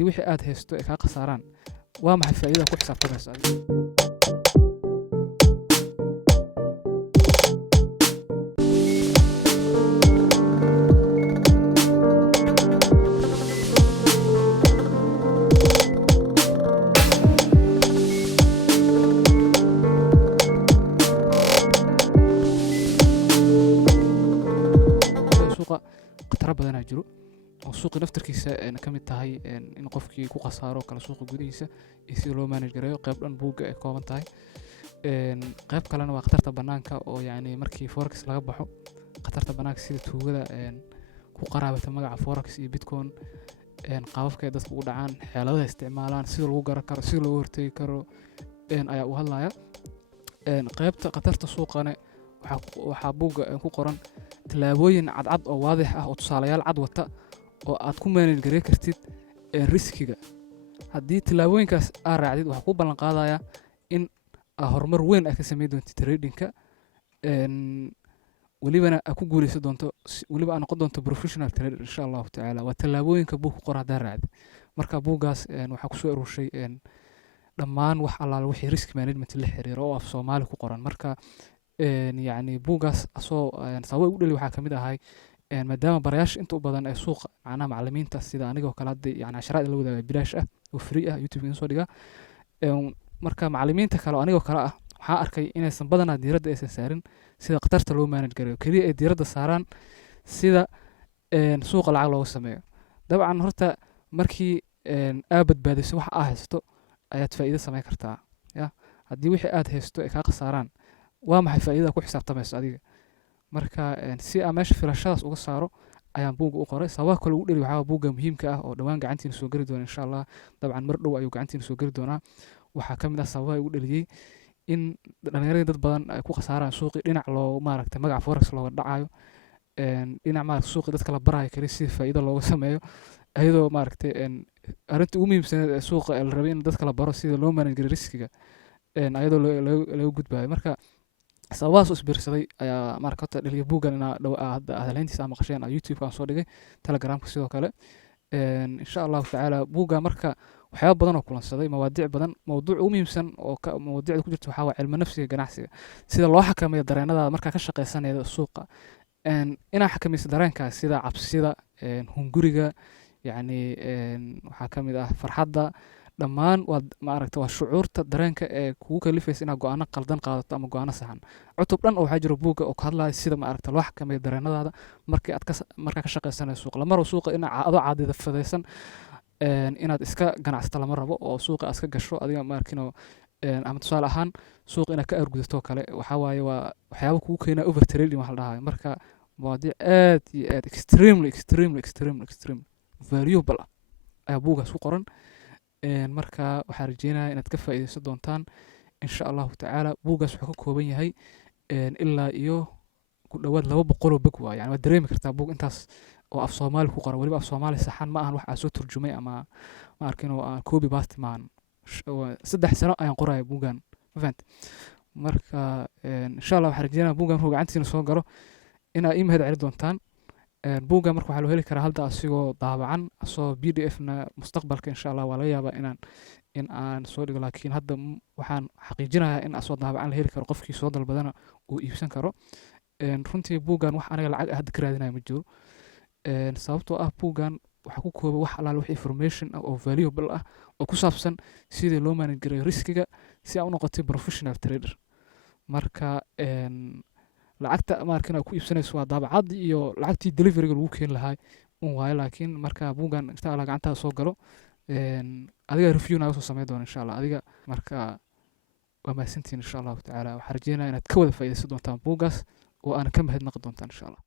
haddii wixii aad haysto ay kaa khasaaraan waa maxay faa'iidada ku xisaabtamaysa adiga. suuqa khataro badanaa jiro oo suuqi naftarkiisa ka mid tahay in qofkii ku khasaaro kala suuqa gudihiisa iyo sida loo manage gareeyo qayb dhan buugga ay kooban tahay. qayb kalena waa khatarta bannaanka oo yacni markii forex laga baxo khatarta bannaanka sida tuugada ku qaraabata magaca forex iyo bitcoin qaababka ay dadku ugu dhacaan xeeladaha isticmaalaan sida lagu garan karo sida looga hortegi karo ayaa u hadlaya. qaybta khatarta suuqane waxaa buugga ku qoran tallaabooyin cadcad oo waadix ah oo tusaalayaal cad wata oo aad ku manage garey kartid riskiga. haddii tallaabooyinkaas aad raacdid waxaa ku ballan qaadayaa in horumar weyn aad ka samayn doontid tradingka welibana aad ku guuleysan doonto weliba aad noqon doonto professional trader insha allahu tacaala. waa tallaabooyinka buug ku qoran haddaa raacdid. marka buuggaas waxaa kusoo aruurshay dhammaan wax allaala wixii risk management la xiriiro oo af soomaali ku qoran. marka yacni buuggaas asoo sabab ugu dhali waxaa ka mid ahay maadaama barayaasha inta u badan ee suuqa macnaha macallimiinta sida anigoo kale hadda yani casharaad la wadaaga bilaash ah oo free ah youtube in soo dhiga. marka macallimiinta kale oo anigoo kale ah waxaa arkay inaysan badanaa diiradda aysan saarin sida khatarta loo manage gareeyo keliya ay diiradda saaraan sida suuqa lacag looga sameeyo. dabcan horta markii aad badbaadiso waxa aad haysto ayaad faa'iido samayn kartaa ya. haddii wixii aad haysto ay kaa khasaaraan waa maxay faa'iidada ku xisaabtamaysa adiga. marka si aan meesha filashadaas uga saaro ayaan buugga u qoray. sababaha kale ugu dhali waxaa buugga muhiimka ah oo dhowaan gacantiina soo geli doona insha allah. dabcan mar dhow ayuu gacantiina soo geli doonaa. waxaa ka mid ah sababaha ugu dhaliyey in dhallinyaradii dad badan ay ku khasaaraan suuqii dhinac loo maaragtay magaca forex looga dhacayo dhinac maaragtay suuqii dadka la barayo kali sida faa'iido looga sameeyo ayadoo maaragtay arrinta ugu muhiimsaneed ee suuqa la rabay in dadka la baro sida loo manage gareeyo riskiga ayadoo laga gudbayo. marka sababahaas isbiirsaday ayaa marka horta dhaliya buuggan inaa hadalhayntiisa ama qasheen youtube aan soo dhigay telegramka sidoo kale. insha allahu tacaala buugga marka waxyaaba badan oo kulansaday mawaadiic badan. mawduuc ugu muhiimsan oo mawaadiicda ku jirta waxaa waa cilmi nafsiga ganacsiga sida loo xakameeyo dareenadaada markaa ka shaqaysanayda suuqa. inaa xakamayso dareenkaas sida cabsida hunguriga yacni waxaa ka mid ah farxadda dhammaan waa maaragta waa shucuurta dareenka ee kugu kalifaysa inaad go'aano qaldan qaadato ama go'aano saxan. cutub dhan oo waxaa jiro buugga oo ka hadlaya sida maaragta loo xakameeyo dareenadaada markii aad markaa ka shaqaysanayso suuqa. lama rabo suuqa in adoo caadida fadaysan inaad iska ganacsato lama rabo oo suuqa aad iska gasho adiga maarkino ama tusaale ahaan suuqa inaad ka argudato kale waxaa waaye waa waxyaaba kugu keenaa over trading waxa la dhahayo. marka mawaadiic aad iyo aad extremely valuable ah ayaa buuggaas ku qoran. marka waxaan rajeynayaa inaad ka faa'iideysan doontaan insha allahu tacaala. buuggaas wuxuu ka kooban yahay ilaa iyo ku dhowaad 200 bog waa yani waad dareemi kartaa buug intaas oo af soomaali ku qoran weliba af soomaali saxan ma ahan wax aan soo turjumay ama ma arkin oo aan copy paste maahan. 3 sano ayaan qoraya buuggan ma fahanti. marka insha allah waxaan rajeynayaa buuggan markuu gacantiina soo galo inaad ii mahad celi doontaan. buugga marka waxaa loo heli karaa hadda asigoo daabacan asoo pdf na mustaqbalka insha allah waa laga yaabaa in aan soo dhigo laakiin hadda waxaan xaqiijinayaa in asoo daabacan la heli karo qofkii soo dalbadana uu iibsan karo. runtii buuggan wax aniga lacag hadda ka raadinaya ma jiro sababtoo ah buuggan waxaa ku kooba wax allaale wax information ah oo valuable ah oo ku saabsan sidii loo manage gareeyo riskiga si aan u noqotay professional trader. marka lacagta markina ku iibsanayso waa daabacad iyo lacagtii deliveryga lagu keen lahaa waaye. laakiin marka buuggan insha allah gacantaada soo galo adiga review naga soo sameyn doona insha allah adiga. marka waa mahadsantihiin insha allahu tacaala. waxaan rajeynayaa inaad ka wada faa'iideysan doontaan buuggaas oo aana ka mahad naqi doontaan insha allah.